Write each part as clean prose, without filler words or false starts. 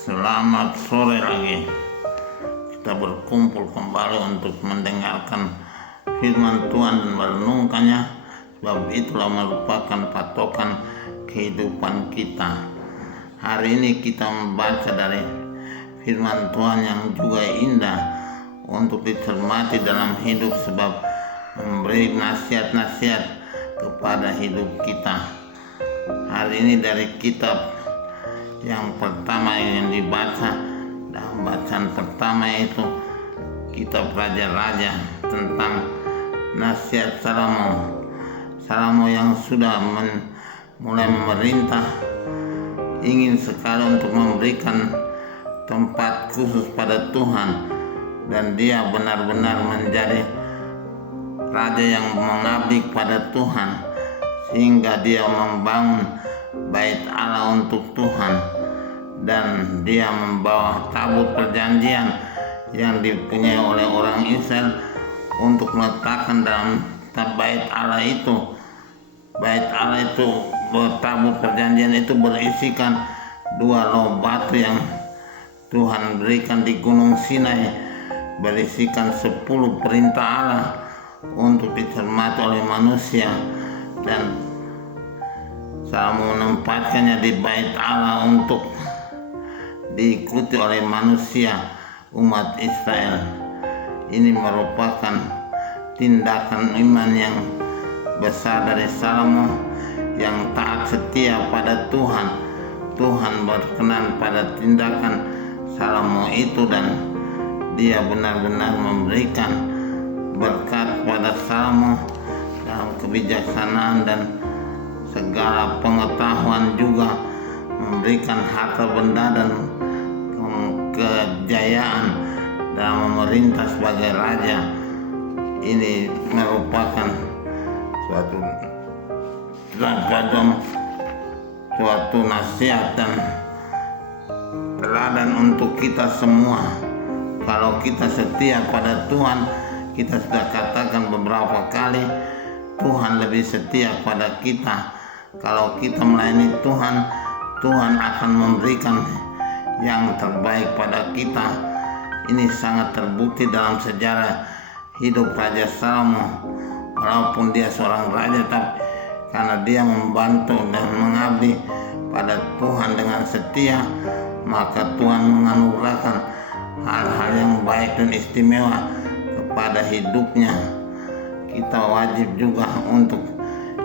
Selamat sore lagi. Kita berkumpul kembali untuk mendengarkan firman Tuhan dan merenungkannya, sebab itulah merupakan patokan kehidupan kita. Hari ini kita membaca dari firman Tuhan yang juga indah untuk dicermati dalam hidup, sebab memberi nasihat-nasihat kepada hidup kita. Hari ini dari kitab yang pertama yang dibaca, dalam bacaan pertama itu kitab Raja-Raja tentang nasihat Salomo yang sudah mulai memerintah, ingin sekali untuk memberikan tempat khusus pada Tuhan, dan dia benar-benar menjadi raja yang mengabdi pada Tuhan, sehingga dia membangun bait Allah untuk Tuhan, dan dia membawa tabut perjanjian yang dipunyai oleh orang Israel untuk meletakkan dalam bait Allah itu. Bait Allah itu, tabut perjanjian itu berisikan 2 loh batu yang Tuhan berikan di Gunung Sinai, berisikan 10 perintah Allah untuk dicermati oleh manusia, dan Salomo menempatkannya di bait Allah untuk diikuti oleh manusia umat Israel. Ini merupakan tindakan iman yang besar dari Salomo yang taat setia pada Tuhan. Tuhan berkenan pada tindakan Salomo itu, dan dia benar-benar memberikan berkat pada Salomo dalam kebijaksanaan dan segala pengetahuan, juga memberikan harta benda dan kejayaan dalam memerintah sebagai raja. Ini merupakan suatu nasihat dan teladan untuk kita semua. Kalau kita setia pada Tuhan, kita sudah katakan beberapa kali, Tuhan lebih setia pada kita. Kalau kita melayani Tuhan, Tuhan akan memberikan yang terbaik pada kita. Ini sangat terbukti dalam sejarah hidup Raja Salomo. Walaupun dia seorang raja, tapi karena dia membantu dan mengabdi pada Tuhan dengan setia, maka Tuhan menganugerahkan hal-hal yang baik dan istimewa kepada hidupnya. Kita wajib juga untuk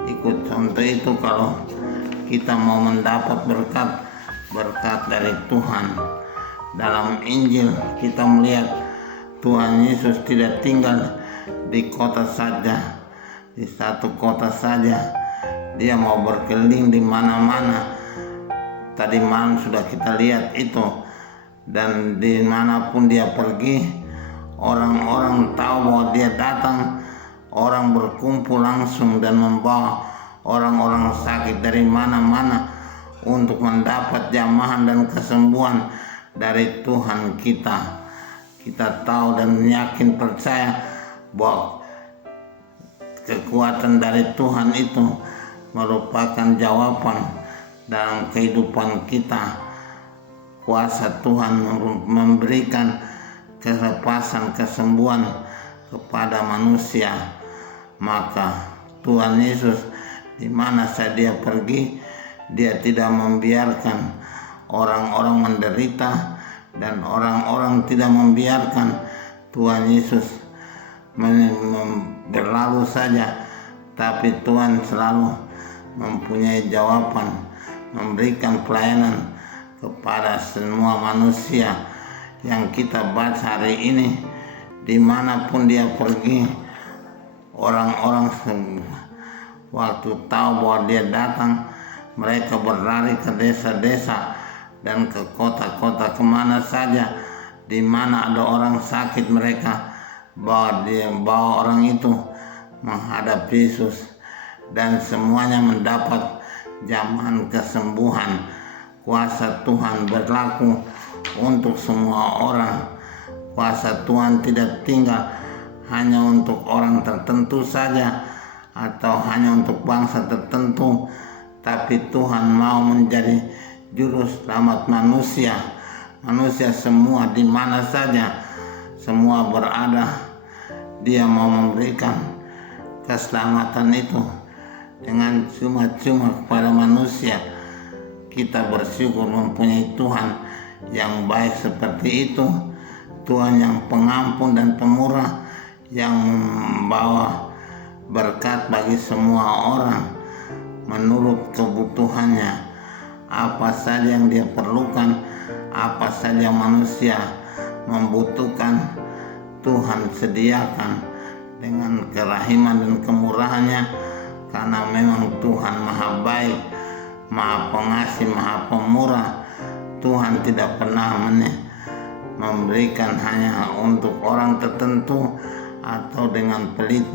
ikut contoh itu kalau kita mau mendapat berkat dari Tuhan. Dalam Injil kita melihat Tuhan Yesus tidak tinggal di kota saja, di satu kota saja. Dia mau berkeliling di mana-mana. Tadi malam sudah kita lihat itu, dan dimanapun dia pergi, orang-orang tahu bahwa dia datang. Orang berkumpul langsung dan membawa orang-orang sakit dari mana-mana untuk mendapat jamahan dan kesembuhan dari Tuhan kita. Kita tahu dan yakin percaya bahwa kekuatan dari Tuhan itu merupakan jawaban dalam kehidupan kita. Kuasa Tuhan memberikan kelepasan, kesembuhan kepada manusia. Maka Tuhan Yesus di mana saja dia pergi, dia tidak membiarkan orang-orang menderita, dan orang-orang tidak membiarkan Tuhan Yesus berlalu saja, tapi Tuhan selalu mempunyai jawaban, memberikan pelayanan kepada semua manusia. Yang kita baca hari ini, dimanapun dia pergi, orang-orang waktu tahu bahwa dia datang, mereka berlari ke desa-desa dan ke kota-kota, kemana saja di mana ada orang sakit, mereka bawa orang itu menghadap Yesus, dan semuanya mendapat jamahan kesembuhan. Kuasa Tuhan berlaku untuk semua orang. Kuasa Tuhan tidak tinggal hanya untuk orang tertentu saja atau hanya untuk bangsa tertentu, tapi Tuhan mau menjadi juru selamat manusia manusia semua di mana saja semua berada, Dia mau memberikan keselamatan itu dengan cuma-cuma kepada manusia. Kita bersyukur mempunyai Tuhan yang baik seperti itu, Tuhan yang pengampun dan pemurah, yang membawa berkat bagi semua orang menurut kebutuhannya. Apa saja yang dia perlukan, apa saja manusia membutuhkan, Tuhan sediakan dengan kerahiman dan kemurahannya, karena memang Tuhan maha baik, maha pengasih, maha pemurah. Tuhan tidak pernah memberikan hanya untuk orang tertentu atau dengan pelit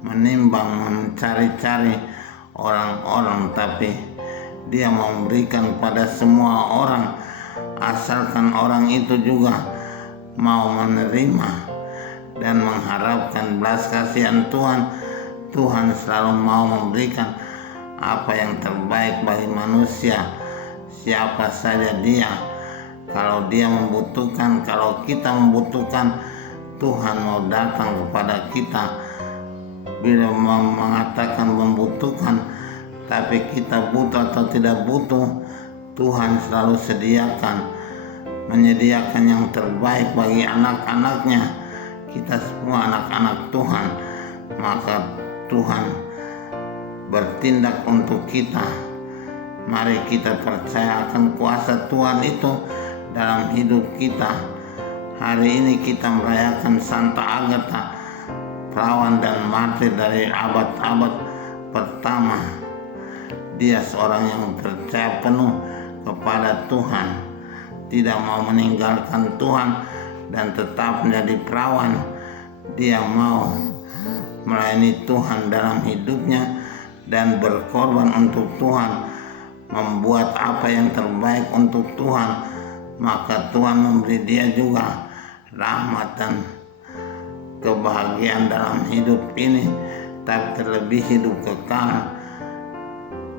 menimbang mencari-cari orang-orang, tapi Dia memberikan pada semua orang, asalkan orang itu juga mau menerima dan mengharapkan belas kasihan Tuhan. Tuhan selalu mau memberikan apa yang terbaik bagi manusia, siapa saja dia. Kalau dia membutuhkan, kalau kita membutuhkan, Tuhan mau datang kepada kita. Bila mengatakan membutuhkan, tapi kita butuh atau tidak butuh, Tuhan selalu menyediakan yang terbaik bagi anak-anaknya. Kita semua anak-anak Tuhan, maka Tuhan bertindak untuk kita. Mari kita percaya akan kuasa Tuhan itu dalam hidup kita. Hari ini kita merayakan Santa Agatha, perawan dan martir dari abad-abad pertama. Dia seorang yang percaya penuh kepada Tuhan, tidak mau meninggalkan Tuhan dan tetap menjadi perawan. Dia mau melayani Tuhan dalam hidupnya dan berkorban untuk Tuhan, membuat apa yang terbaik untuk Tuhan. Maka Tuhan memberi dia juga rahmat dan kebahagiaan dalam hidup ini, tapi terlebih hidup kekal.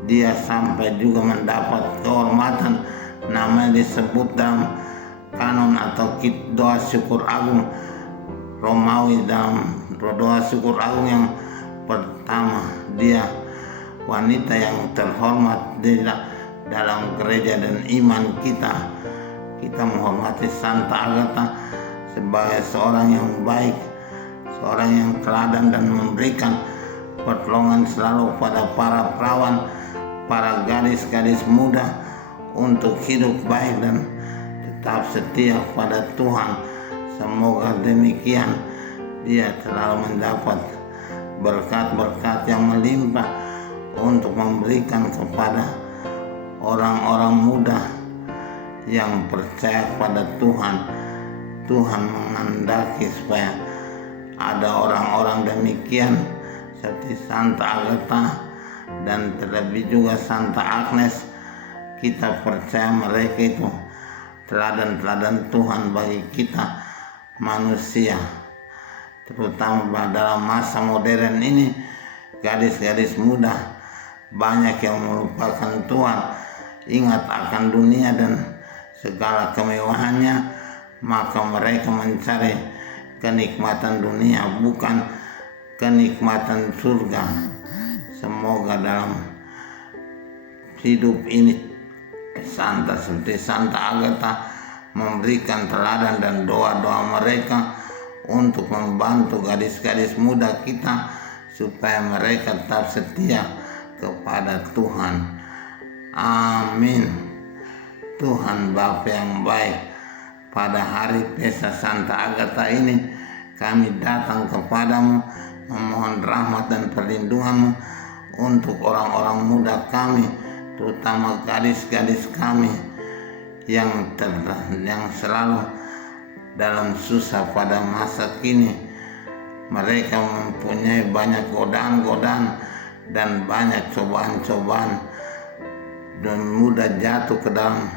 Dia sampai juga mendapat kehormatan, namanya disebut dalam kanon atau doa syukur agung Romawi. Dalam doa syukur agung yang pertama, dia wanita yang terhormat dalam gereja dan iman kita. Kita menghormati Santa Agatha sebagai seorang yang baik, seorang yang teladan dan memberikan pertolongan selalu pada para perawan, para gadis-gadis muda untuk hidup baik dan tetap setia pada Tuhan. Semoga demikian dia selalu mendapat berkat-berkat yang melimpah untuk memberikan kepada orang-orang muda yang percaya pada Tuhan. Tuhan menghendaki supaya ada orang-orang demikian seperti Santa Agatha dan terlebih juga Santa Agnes. Kita percaya mereka itu teladan-teladan Tuhan bagi kita manusia, terutama dalam masa modern ini. Gadis-gadis muda banyak yang melupakan Tuhan, ingat akan dunia dan segala kemewahannya, maka mereka mencari kenikmatan dunia, bukan kenikmatan surga. Semoga dalam hidup ini seperti Santa Agatha memberikan teladan dan doa-doa mereka untuk membantu gadis-gadis muda kita supaya mereka tetap setia kepada Tuhan. Amin. Tuhan Bapa yang baik, pada hari pesta Santa Agatha ini kami datang kepadamu memohon rahmat dan perlindunganmu untuk orang-orang muda kami, terutama gadis-gadis kami yang selalu dalam susah pada masa kini. Mereka mempunyai banyak godaan-godaan dan banyak cobaan-cobaan dan mudah jatuh ke dalam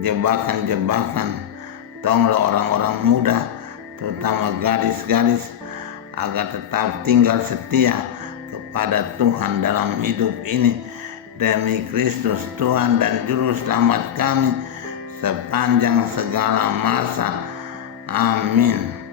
jebakan-jebakan. Tolonglah orang-orang muda, terutama gadis-gadis, agar tetap tinggal setia kepada Tuhan dalam hidup ini. Demi Kristus Tuhan dan Juru Selamat kami, sepanjang segala masa. Amin.